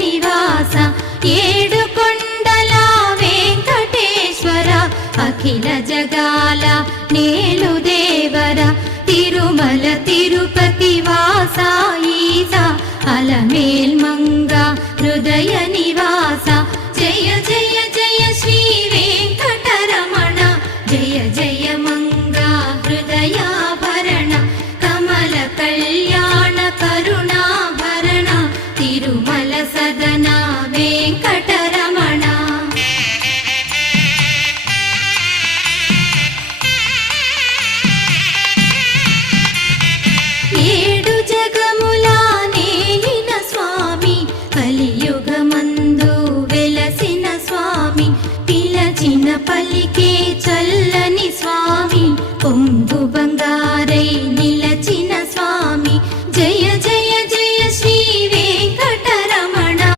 నివాస ఏడు కొండల వెంకటేశ్వర అఖిల జగాల నేలు దేవర తిరుమల తిరుపతి వాస ఈస అలమేల్ మంగ హృదయ నివాస జయ జయ జయ శ్రీ వెంకటరమణ జయ జయ మంగ హృదయాభరణ కమల కళ్యాణ కరుణాభరణ తిరుమల సదన వెంకటరమణ ఏడు జగముల నేలిన స్వామి కలియుగమందు వెలసిన స్వామి పిలచిన పలికే